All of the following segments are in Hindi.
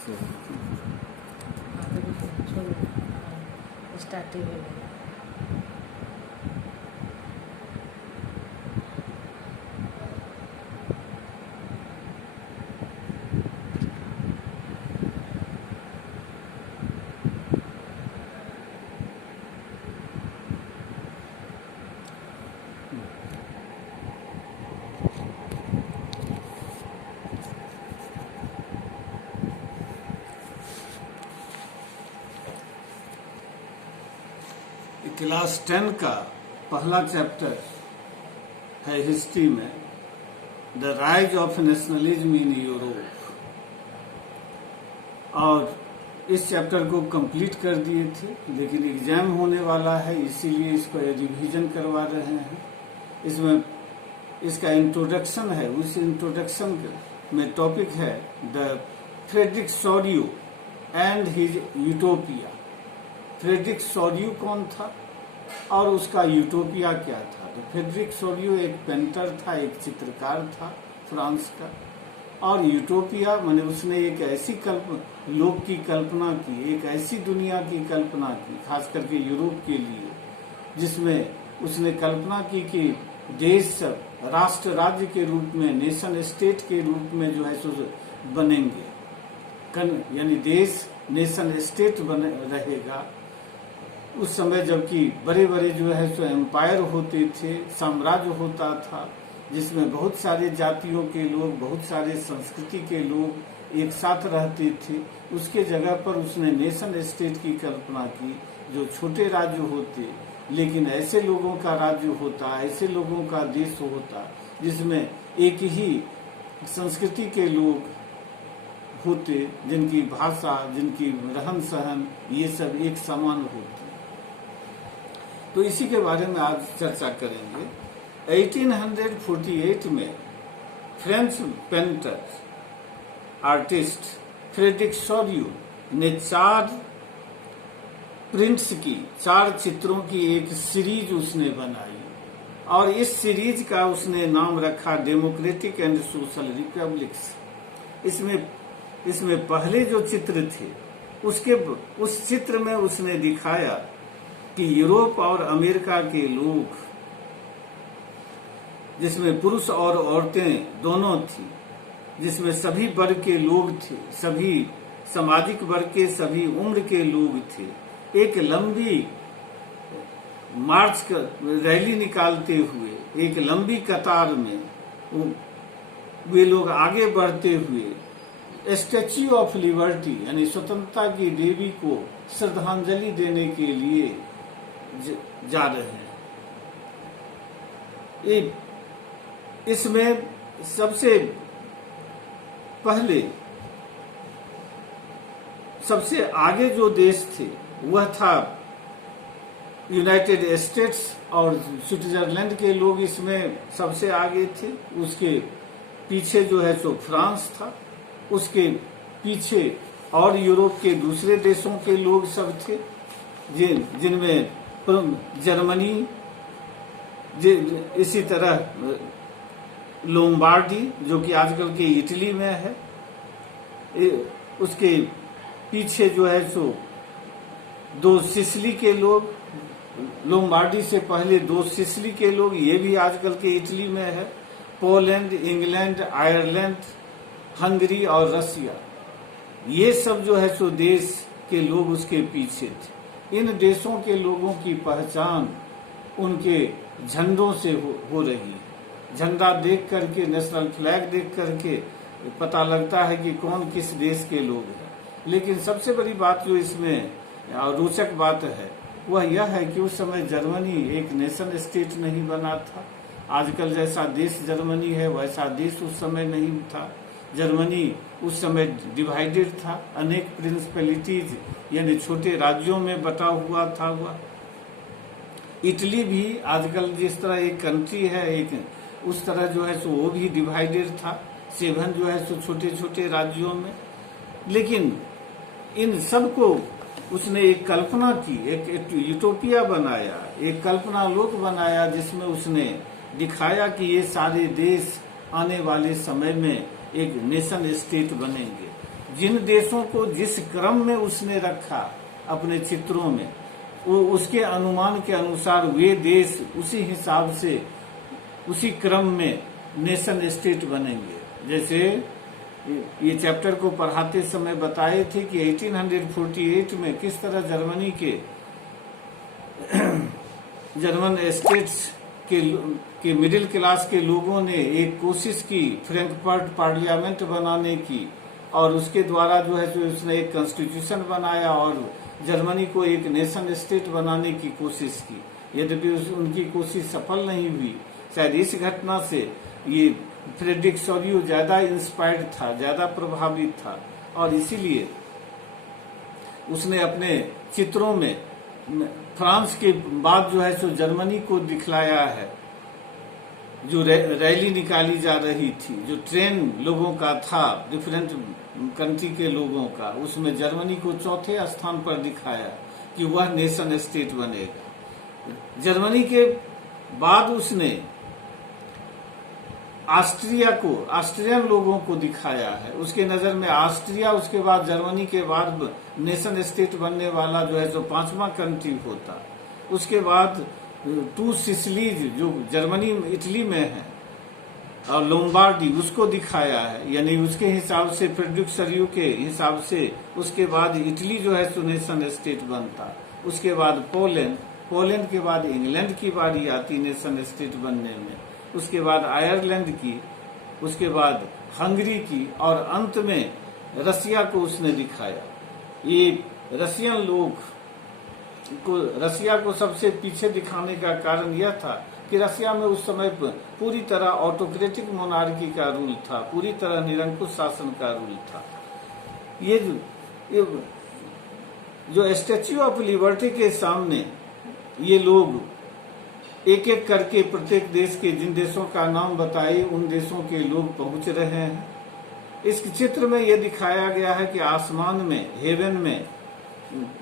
से स्टार्टिंग में क्लास 10 का पहला चैप्टर है हिस्ट्री में the rise of nationalism in Europe, और इस चैप्टर को कंप्लीट कर दिए थे, लेकिन एग्जाम होने वाला है इसीलिए इसको रिवीजन करवा रहे हैं। इसमें इसका इंट्रोडक्शन है, उस इंट्रोडक्शन में टॉपिक है the Frederic Sorrieu and his utopia. Frederic Sorrieu कौन था और उसका यूटोपिया क्या था? तो फ्रेडरिक सॉरियो एक पेंटर था, एक चित्रकार था फ्रांस का, और यूटोपिया माने उसने एक ऐसी लोक की कल्पना की, एक ऐसी दुनिया की कल्पना की, खास करके यूरोप के लिए, जिसमें उसने कल्पना की कि देश राष्ट्र राज्य के रूप में, नेशन स्टेट के रूप में जो है सो बनेंगे, यानी देश नेशन स्टेट बने रहेगा। उस समय जबकि बड़े बड़े जो है सो एम्पायर होते थे, साम्राज्य होता था, जिसमें बहुत सारे जातियों के लोग, बहुत सारे संस्कृति के लोग एक साथ रहते थे, उसके जगह पर उसने नेशन स्टेट की कल्पना की, जो छोटे राज्य होते, लेकिन ऐसे लोगों का राज्य होता, ऐसे लोगों का देश होता जिसमें एक ही संस्कृति के लोग होते, जिनकी भाषा, जिनकी रहन सहन, ये सब एक समान होते। तो इसी के बारे में आज चर्चा करेंगे। 1848 में फ्रेंच पेंटर आर्टिस्ट फ्रेडरिक सॉरियो ने 4 प्रिंट्स की, 4 चित्रों की एक सीरीज उसने बनाई, और इस सीरीज का उसने नाम रखा डेमोक्रेटिक एंड सोशल रिपब्लिक्स। इसमें पहले जो चित्र थे उस चित्र में उसने दिखाया कि यूरोप और अमेरिका के लोग, जिसमें पुरुष और औरतें दोनों थी, जिसमें सभी वर्ग के लोग थे, सभी सामाजिक वर्ग के, सभी उम्र के लोग थे, एक लंबी मार्च रैली निकालते हुए, एक लंबी कतार में वे लोग आगे बढ़ते हुए स्टैच्यू ऑफ लिबर्टी यानी स्वतंत्रता की देवी को श्रद्धांजलि देने के लिए जा रहे हैं। इसमें सबसे पहले, सबसे आगे जो देश थे वह था यूनाइटेड स्टेट्स, और स्विट्जरलैंड के लोग इसमें सबसे आगे थे। उसके पीछे जो है सो फ्रांस था, उसके पीछे और यूरोप के दूसरे देशों के लोग सब थे, जिनमें जर्मनी, इसी तरह लोम्बार्डी जो कि आजकल के इटली में है, उसके पीछे जो है सो 2 सिसिली के लोग, लोम्बार्डी से पहले 2 सिसिली के लोग, ये भी आजकल के इटली में है, पोलैंड, इंग्लैंड, आयरलैंड, हंगरी और रसिया, ये सब जो है सो देश के लोग उसके पीछे थे। इन देशों के लोगों की पहचान उनके झंडों से हो रही है। झंडा देख करके, नेशनल फ्लैग देख करके पता लगता है कि कौन किस देश के लोग हैं। लेकिन सबसे बड़ी बात जो इसमें रोचक बात है वह यह है कि उस समय जर्मनी एक नेशन स्टेट नहीं बना था। आजकल जैसा देश जर्मनी है वैसा देश उस समय नहीं था। जर्मनी उस समय डिवाइडेड था, अनेक प्रिंसिपैलिटीज यानी छोटे राज्यों में बटा हुआ था वह। इटली भी आजकल जिस तरह एक कंट्री है, एक उस तरह जो है सो वो भी डिवाइडेड था, 7 जो है सो छोटे छोटे राज्यों में। लेकिन इन सबको उसने एक कल्पना की, एक यूटोपिया बनाया, एक कल्पना लोक बनाया, जिसमें उसने दिखाया कि ये सारे देश आने वाले समय में एक नेशन स्टेट बनेंगे, जिन देशों को जिस क्रम में उसने रखा अपने चित्रों में, वो उसके अनुमान के अनुसार वे देश उसी हिसाब से उसी क्रम में नेशन स्टेट बनेंगे। जैसे ये चैप्टर को पढ़ाते समय बताए थे कि 1848 में किस तरह जर्मनी के जर्मन स्टेट्स के मिडिल क्लास के लोगों ने एक कोशिश की फ्रैंकफर्ट पार्लियामेंट बनाने की, और उसके द्वारा जो है जो उसने एक कॉन्स्टिट्यूशन बनाया और जर्मनी को एक नेशन स्टेट बनाने की कोशिश की। यद्यपि उनकी कोशिश सफल नहीं हुई। शायद इस घटना से ये फ्रेडरिक सोरियो ज्यादा इंस्पायर्ड था, ज्यादा प्रभावित था, और इसीलिए उसने अपने चित्रों में फ्रांस के बाद जो है सो जर्मनी को दिखलाया है। जो रैली निकाली जा रही थी, जो ट्रेन लोगों का था डिफरेंट कंट्री के लोगों का, उसमें जर्मनी को चौथे स्थान पर दिखाया कि वह नेशन स्टेट बनेगा। जर्मनी के बाद उसने ऑस्ट्रियन लोगों को दिखाया है। उसके नजर में ऑस्ट्रिया, उसके बाद जर्मनी के बाद नेशन स्टेट बनने वाला जो है जो 5वां कंट्री होता। उसके बाद 2 सिसिलीज जो जर्मनी इटली में है और लोम्बार्डी, उसको दिखाया है। यानी उसके हिसाब से फ्रेडरिक सोरियो के हिसाब से उसके बाद इटली जो है सो नेशन स्टेट बनता। उसके बाद पोलैंड के बाद इंग्लैंड की बारी आती नेशन स्टेट बनने में। उसके बाद आयरलैंड की, उसके बाद हंगरी की, और अंत में रसिया को उसने दिखाया। ये रसियन लोग को, रसिया को सबसे पीछे दिखाने का कारण यह था कि रसिया में उस समय पूरी तरह ऑटोक्रेटिक मोनार्की का रूल था, पूरी तरह निरंकुश शासन का रूल था। ये जो स्टैच्यू ऑफ लिबर्टी के सामने ये लोग एक एक करके प्रत्येक देश के, जिन देशों का नाम बताए उन देशों के लोग पहुंच रहे हैं। इस चित्र में यह दिखाया गया है कि आसमान में, हेवन में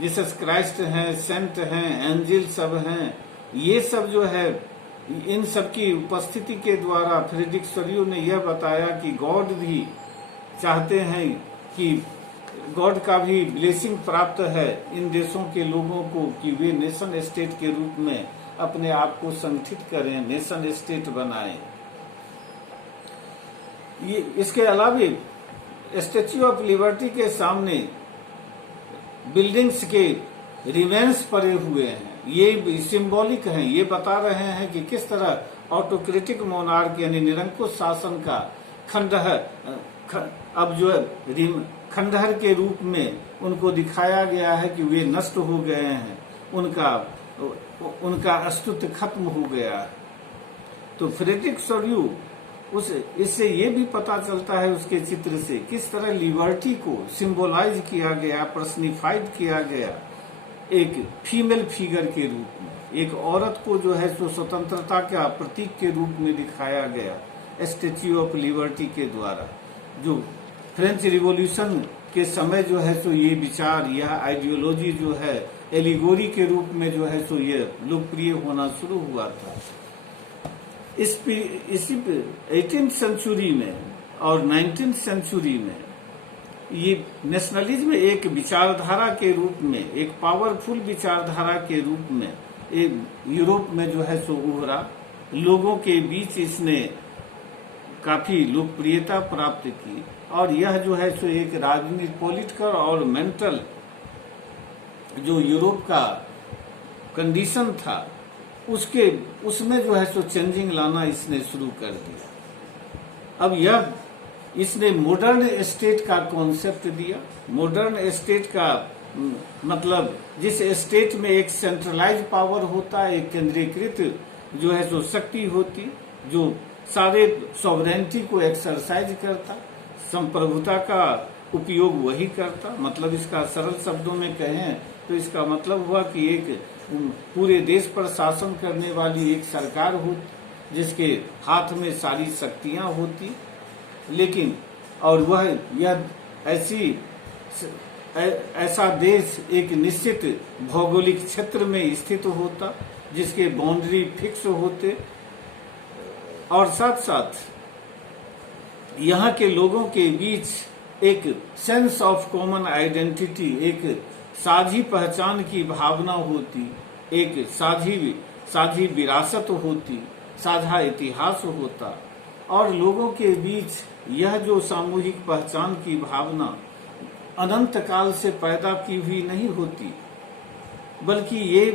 जीसस क्राइस्ट हैं, सेंट हैं, एंजिल सब हैं। ये सब जो है, इन सब की उपस्थिति के द्वारा फ्रेडरिक सोरियो ने यह बताया कि गॉड भी चाहते हैं कि गॉड का भी ब्लेसिंग प्राप्त है इन देशों के लोगों को कि वे नेशन स्टेट के रूप में अपने आप को संगठित करें, नेशन स्टेट बनाएं। ये इसके अलावा स्टैच्यू ऑफ लिबर्टी के सामने बिल्डिंग्स के रिमेन्स पड़े हुए हैं। ये सिंबॉलिक हैं, ये बता रहे हैं कि किस तरह ऑटोक्रेटिक मोनार्क यानी निरंकुश शासन का अब जो खंडहर के रूप में उनको दिखाया गया है कि वे नष्ट हो गए हैं, उनका अस्तित्व खत्म हो गया है। तो फ्रेडरिक सोरियो इससे ये भी पता चलता है उसके चित्र से किस तरह लिबर्टी को सिंबलाइज किया गया, पर्सनिफाइड किया गया एक फीमेल फिगर के रूप में। एक औरत को जो है सो स्वतंत्रता का प्रतीक के रूप में दिखाया गया स्टैच्यू ऑफ लिबर्टी के द्वारा। जो फ्रेंच रिवॉल्यूशन के समय जो है सो ये विचार, यह आइडियोलॉजी जो है एलिगोरी के रूप में जो है सो ये लोकप्रिय होना शुरू हुआ था। इसी 18th सेंचुरी में और 19th सेंचुरी में ये नेशनलिज्म एक विचारधारा के रूप में, एक पावरफुल विचारधारा के रूप में यूरोप में जो है सो उभरा। लोगों के बीच इसने काफी लोकप्रियता प्राप्त की और यह जो है सो एक राजनीतिक, पॉलिटिकल और मेंटल जो यूरोप का कंडीशन था उसमें जो है सो चेंजिंग लाना इसने शुरू कर दिया। अब इसने मॉडर्न स्टेट का कॉन्सेप्ट दिया। मॉडर्न स्टेट का मतलब जिस स्टेट में एक सेंट्रलाइज पावर होता, एक केंद्रीकृत जो है सो शक्ति होती, जो सारे सॉवरेनिटी को एक्सरसाइज करता, संप्रभुता का उपयोग वही करता। मतलब इसका सरल शब्दों में कहें तो इसका मतलब हुआ कि एक पूरे देश पर शासन करने वाली एक सरकार होती जिसके हाथ में सारी शक्तियां होती, लेकिन और यह ऐसा देश एक निश्चित भौगोलिक क्षेत्र में स्थित होता जिसके बाउंड्री फिक्स होते, और साथ साथ यहाँ के लोगों के बीच एक सेंस ऑफ कॉमन आइडेंटिटी, एक साझी पहचान की भावना होती, एक साझी विरासत होती, साझा इतिहास होता, और लोगों के बीच यह जो सामूहिक पहचान की भावना अनंत काल से पैदा की हुई नहीं होती, बल्कि ये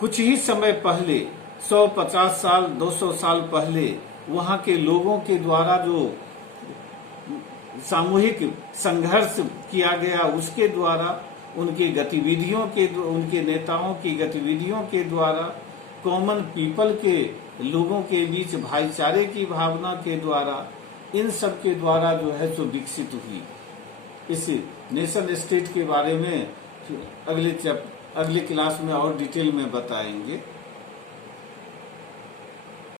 कुछ ही समय पहले 150 साल 200 साल पहले वहां के लोगों के द्वारा जो सामूहिक संघर्ष किया गया, उसके द्वारा, उनके गतिविधियों के, उनके नेताओं की गतिविधियों के द्वारा, कॉमन पीपल के लोगों के बीच भाईचारे की भावना के द्वारा, इन सब के द्वारा जो है सो विकसित हुई। इस नेशन स्टेट के बारे में अगले क्लास में और डिटेल में बताएंगे।